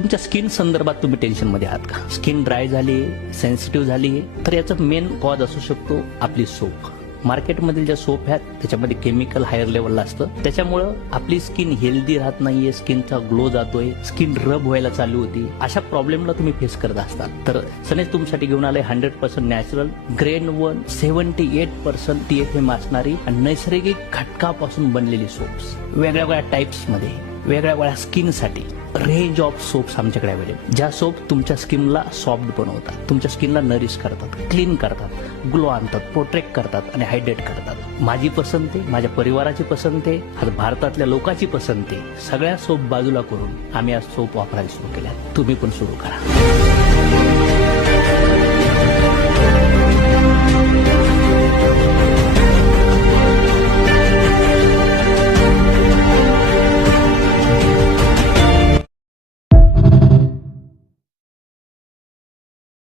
तुमच्या स्किन संदर्भात तुम्ही टेन्शनमध्ये आहात का? स्किन ड्राय झाली, सेन्सिटिव्ह झाली, तर याचं मेन कॉज असू शकतो आपली सोप. मार्केटमधील ज्या सोप आहेत त्याच्यामध्ये केमिकल हायर लेवलला असतं, त्याच्यामुळं आपली स्किन हेल्दी राहत नाहीये, स्किनचा ग्लो जातोय, स्किन रब व्हायला चालू होती. अशा प्रॉब्लेमला तुम्ही फेस करत असतात तर सनेज तुमच्यासाठी घेऊन आले 100% नॅचरल ग्रेन 1 78% TFM असणारी आणि नैसर्गिक घटकापासून बनलेली सोप्स. वेगळ्या वेगळ्या टाइप्स मध्ये, वेगळ्या वेगळ्या स्किनसाठी रेंज ऑफ सोप्स आमच्याकडे अवेलेबल. ज्या सोप तुमच्या स्किनला सॉफ्ट बनवतात, तुमच्या स्किनला नरिश करतात, क्लीन करतात, ग्लो आणतात, प्रोटेक्ट करतात आणि हायड्रेट करतात. माझी पसंत आहे, माझ्या परिवाराची पसंत आहे, आज भारतातल्या लोकांची पसंत आहे. सगळ्या सोप बाजूला करून आम्ही आज सोप वापरायला सुरू केल्या. तुम्ही पण सुरू करा.